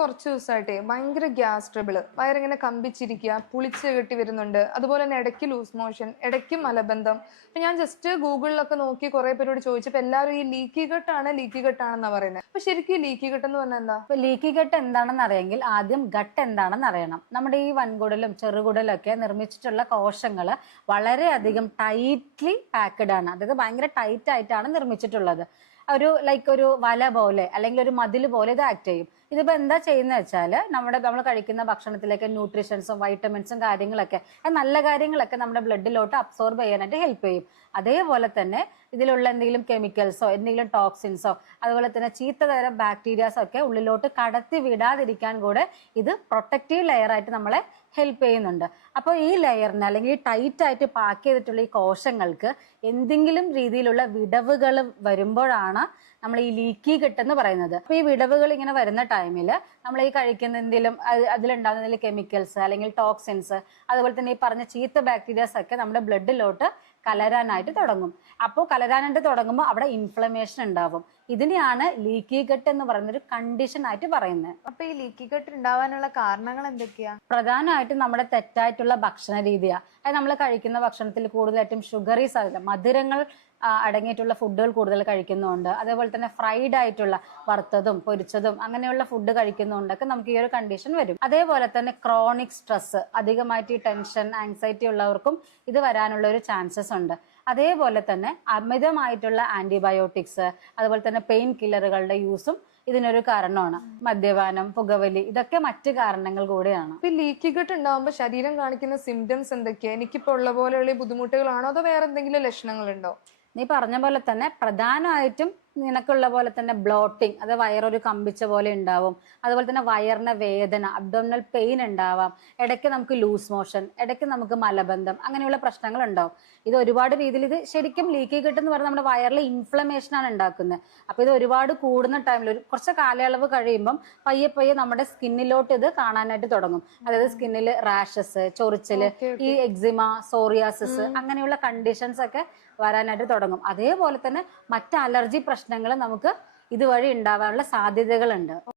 കുറച്ച് ദിവസമായിട്ടേ ഭയങ്കര gas trouble. വയറിങ്ങനെ കമ്പിച്ചിരിക്കുക പുളിച്ച് കെട്ടി വരുന്നുണ്ട്. അതുപോലെ തന്നെ ഇടയ്ക്ക് ലൂസ് മോഷൻ ഇടയ്ക്ക് മലബന്ധം. അപ്പൊ ഞാൻ ജസ്റ്റ് ഗൂഗിളിലൊക്കെ നോക്കി കുറെ പേരോട് ചോദിച്ചപ്പോൾ എല്ലാവരും ഈ ലീക്കി ഗട്ടാണ് ലീക്കി ഗട്ടാണെന്നാ പറയുന്നത് അപ്പൊ ശരിക്കും ഈ ലീക്കി ഗട്ട് എന്ന് പറഞ്ഞാൽ എന്താ? ലീക്കി ഗട്ട് എന്താണെന്ന് അറിയെങ്കിൽ ആദ്യം ഗട്ട് എന്താണെന്ന് അറിയണം. നമ്മുടെ ഈ വൻകുടലും ചെറുകുടലും ഒക്കെ നിർമ്മിച്ചിട്ടുള്ള കോശങ്ങൾ വളരെയധികം ടൈറ്റ്ലി പാക്ക്ഡ് ആണ്. അതായത് ഭയങ്കര ടൈറ്റ് ആയിട്ടാണ് നിർമ്മിച്ചിട്ടുള്ളത്. ഒരു ലൈക്ക് ഒരു വല പോലെ അല്ലെങ്കിൽ ഒരു മതിൽ പോലെ ഇത് ആക്ട് ചെയ്യും. ഇതിപ്പോ എന്താ ചെയ്യുന്നത് വെച്ചാൽ നമ്മുടെ നമ്മൾ കഴിക്കുന്ന ഭക്ഷണത്തിലേക്ക് ന്യൂട്രീഷൻസും വൈറ്റമിൻസും കാര്യങ്ങളൊക്കെ നല്ല കാര്യങ്ങളൊക്കെ നമ്മുടെ ബ്ലഡിലോട്ട് അബ്സോർബ് ചെയ്യാനായിട്ട് ഹെൽപ്പ് ചെയ്യും. അതേപോലെ തന്നെ ഇതിലുള്ള എന്തെങ്കിലും കെമിക്കൽസോ എന്തെങ്കിലും ടോക്സിൻസോ അതുപോലെ തന്നെ ചീത്ത തരം ബാക്ടീരിയാസോ ഒക്കെ ഉള്ളിലോട്ട് കടത്തി വിടാതിരിക്കാൻ കൂടെ ഇത് പ്രൊട്ടക്റ്റീവ് ലെയർ ആയിട്ട് നമ്മളെ ഹെൽപ്പ് ചെയ്യുന്നുണ്ട്. അപ്പോൾ ഈ ലെയറിന് അല്ലെങ്കിൽ ടൈറ്റ് ആയിട്ട് പാക്ക് ചെയ്തിട്ടുള്ള ഈ കോശങ്ങൾക്ക് എന്തെങ്കിലും രീതിയിലുള്ള വിടവുകൾ വരുമ്പോഴാണ് നമ്മൾ ഈ ലീക്കി കെട്ടെന്ന് പറയുന്നത്. അപ്പോൾ ഈ വിടവുകൾ ഇങ്ങനെ വരുന്ന ടൈമിൽ നമ്മൾ ഈ കഴിക്കുന്ന എന്തെങ്കിലും അത് അതിലുണ്ടാകുന്ന എന്തെങ്കിലും കെമിക്കൽസ് അല്ലെങ്കിൽ ടോക്സിൻസ് അതുപോലെ തന്നെ ഈ പറഞ്ഞ ചീത്ത ബാക്ടീരിയാസ് ഒക്കെ നമ്മുടെ ബ്ലഡിലോട്ട് കലരാനായിട്ട് തുടങ്ങും. അപ്പോൾ കലരാനായിട്ട് തുടങ്ങുമ്പോൾ അവിടെ ഇൻഫ്ലമേഷൻ ഉണ്ടാവും. ഇതിനെയാണ് ലീക്കി ഗട്ട് എന്ന് പറയുന്ന ഒരു കണ്ടീഷൻ ആയിട്ട് പറയുന്നത് അപ്പൊ ഈ ലീക്കി ഗട്ട് ഉണ്ടാവാനുള്ള കാരണങ്ങൾ എന്തൊക്കെയാ? പ്രധാനമായിട്ടും നമ്മുടെ തെറ്റായിട്ടുള്ള ഭക്ഷണ രീതിയാണ് അതായത് നമ്മൾ കഴിക്കുന്ന ഭക്ഷണത്തിൽ കൂടുതലായിട്ടും ഷുഗറി സാധ്യത മധുരങ്ങൾ അടങ്ങിയിട്ടുള്ള ഫുഡുകൾ കൂടുതൽ കഴിക്കുന്നുണ്ട്. അതേപോലെ തന്നെ ഫ്രൈഡ് ആയിട്ടുള്ള വറുത്തതും പൊരിച്ചതും അങ്ങനെയുള്ള ഫുഡ് കഴിക്കുന്നുണ്ടൊക്കെ നമുക്ക് ഈ ഒരു കണ്ടീഷൻ വരും. അതേപോലെ തന്നെ ക്രോണിക് സ്ട്രെസ് അധികമായിട്ട് ഈ ടെൻഷൻ ആങ്സൈറ്റി ഉള്ളവർക്കും ഇത് വരാനുള്ള ഒരു ചാൻസസ് ഉണ്ട്. അതേപോലെ തന്നെ അമിതമായിട്ടുള്ള ആന്റിബയോട്ടിക്സ് അതുപോലെ തന്നെ പെയിൻ കില്ലറുകളുടെ യൂസും ഇതിനൊരു കാരണമാണ്. മദ്യപാനം പുകവലി ഇതൊക്കെ മറ്റു കാരണങ്ങൾ കൂടിയാണ്. ഇപ്പൊ ലീക്കി ഗട്ട് ഉണ്ടാവുമ്പോൾ ശരീരം കാണിക്കുന്ന സിംറ്റംസ് എന്തൊക്കെയാണ് എനിക്കിപ്പോ ഉള്ള പോലെയുള്ള ബുദ്ധിമുട്ടുകളാണോ? അതോ വേറെ എന്തെങ്കിലും ലക്ഷണങ്ങളുണ്ടോ? നീ പറഞ്ഞ പോലെ തന്നെ പ്രധാനമായിട്ടും നിനക്കുള്ള പോലെ തന്നെ ബ്ലോട്ടിങ് അത് വയറൊരു കമ്പിച്ച പോലെ ഉണ്ടാവും. അതുപോലെ തന്നെ വയറിന് വേദന അബ്ഡോമിനൽ പെയിൻ ഉണ്ടാവാം. ഇടയ്ക്ക് നമുക്ക് ലൂസ് മോഷൻ ഇടയ്ക്ക് നമുക്ക് മലബന്ധം അങ്ങനെയുള്ള പ്രശ്നങ്ങൾ ഉണ്ടാവും ഇത് ഒരുപാട് രീതിയിൽ ഇത് ശരിക്കും ലീക്കി കിട്ടുന്ന പറഞ്ഞാൽ നമ്മുടെ വയറിൽ ഇൻഫ്ലമേഷൻ ആണ് ഉണ്ടാക്കുന്നത്. അപ്പൊ ഇത് ഒരുപാട് കൂടുന്ന ടൈമിൽ ഒരു കുറച്ച് കാലയളവ് കഴിയുമ്പം പയ്യെ പയ്യെ നമ്മുടെ സ്കിന്നിലോട്ട് ഇത് കാണാനായിട്ട് തുടങ്ങും. അതായത് സ്കിന്നിൽ റാഷസ് ചൊറിച്ചിൽ ഈ എക്സിമ സോറിയാസിസ് അങ്ങനെയുള്ള കണ്ടീഷൻസ് ഒക്കെ വരാനായിട്ട് തുടങ്ങും. അതേപോലെ തന്നെ മറ്റ് അലർജി പ്രശ്നങ്ങൾ നമുക്ക് ഇതുവഴി ഉണ്ടാവാനുള്ള സാധ്യതകളുണ്ട്.